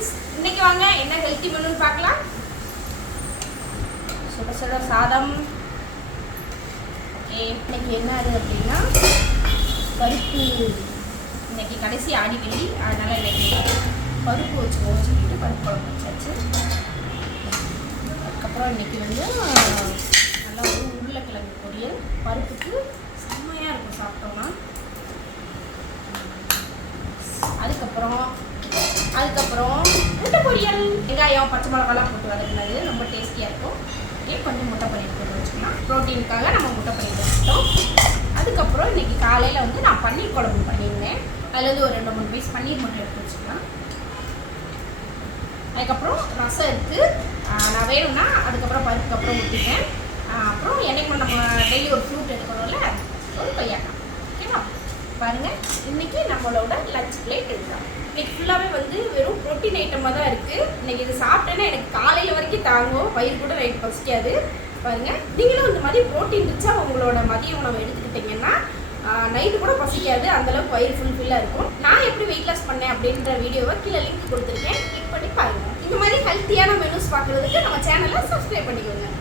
Friends, இன்னைக்கு வாங்க என்ன ஹெல்த்தி மெனுன்னு பார்க்கலாம். சுட சுட சாதம். ஓகே, இன்னைக்கு என்ன அது அப்படின்னா பருப்பு. இன்னைக்கு கடைசி ஆடி வெள்ளி, அதனால் இன்னைக்கு பருப்பு வச்சுக்கோன்னு சொல்லிட்டு பருப்பு குழம்பு வச்சாச்சு. அதுக்கப்புறம் இன்னைக்கு வந்து நல்லா ஒரு உருளைக்கிழங்கு பொரியல். பருப்புக்கு செம்மையாக இருக்கும் சாப்பிட்டோம்னா. அதுக்கப்புறம் முட்டை பொரியல், வெங்காயம் பச்சை மிளகாலாம் போட்டு வதக்குனது ரொம்ப டேஸ்டியாக இருக்கும். ஓகே, கொஞ்சம் முட்டை பொரியல் போட்டு வச்சுக்கலாம். ப்ரோட்டீனுக்காக நம்ம முட்டை பொரியல் வச்சுட்டோம். அதுக்கப்புறம் இன்றைக்கி காலையில் வந்து நான் பன்னீர் குழம்பு பண்ணியிருந்தேன். அதுலேருந்து ஒரு 2-3 பீஸ் பன்னீர் மட்டும் எடுத்து வச்சுக்கலாம். அதுக்கப்புறம் ரசம் இருக்குது. நான் வேணும்னா அதுக்கப்புறம் பருப்புக்கு அப்புறம் ஊற்றிட்டேன். அப்புறம் என்னைக்கு நம்ம டெய்லி ஒரு ஃப்ரூட் எடுக்கணும்ல, ஒரு கொய்யாக்காய். ஓகேவா? பாருங்கள், இன்றைக்கி நம்மளோட லஞ்ச் பிளேட் எடுக்கலாம். இன்றைக்கி ஃபுல்லாகவே வந்து வெறும் ப்ரோட்டீன் ஐட்டமாக தான் இருக்குது. இன்றைக்கி இது சாப்பிட்டேன்னா எனக்கு காலையில் வரைக்கும் தாங்கும், வயிறு கூட நைட் பசிக்காது. பாருங்கள், நீங்களும் இந்த மாதிரி ப்ரோட்டீன் ரிச்சா உங்களோட மதிய உணவு எடுத்துக்கிட்டிங்கன்னா நைட்டு கூட பசிக்காது, அந்தளவுக்கு வயிறு ஃபுல்ஃபில்லாக இருக்கும். நான் எப்படி வெயிட் லாஸ் பண்ணேன் அப்படின்ற வீடியோவை கீழே லிங்க் கொடுத்துருக்கேன், கிளிக் பண்ணி பாருங்கள். இந்த மாதிரி ஹெல்த்தியான மெனூஸ் பார்க்குறதுக்கு நம்ம சேனலை சப்ஸ்கிரைப் பண்ணிக்கோங்க.